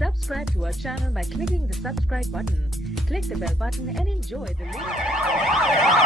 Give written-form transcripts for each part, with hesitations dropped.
Subscribe to our channel by clicking the subscribe button. Click the bell button and enjoy the latest.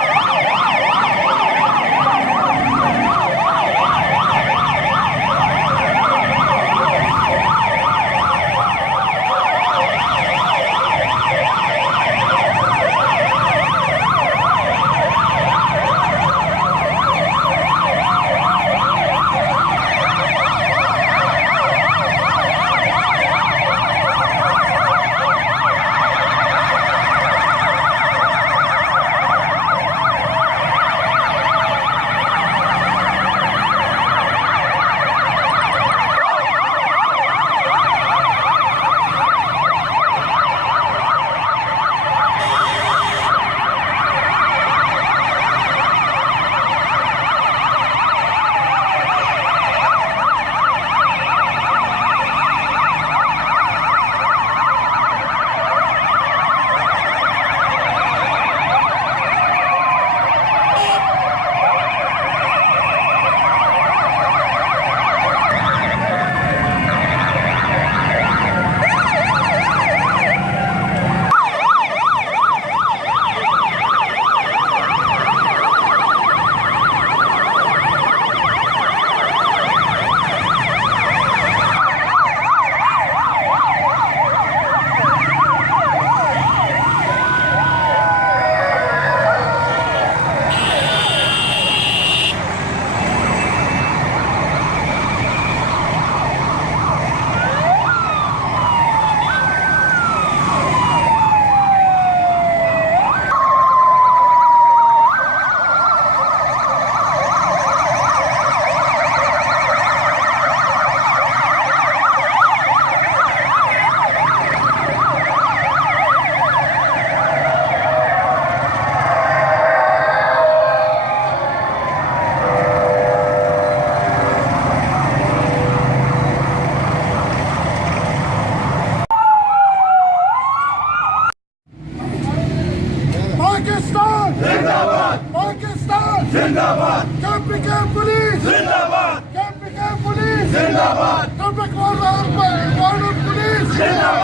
Pakistan जिंदाबाद, पाकिस्तान जिंदाबाद, KPK police जिंदाबाद, KPK police जिंदाबाद, traffic warden police जिंदाबाद।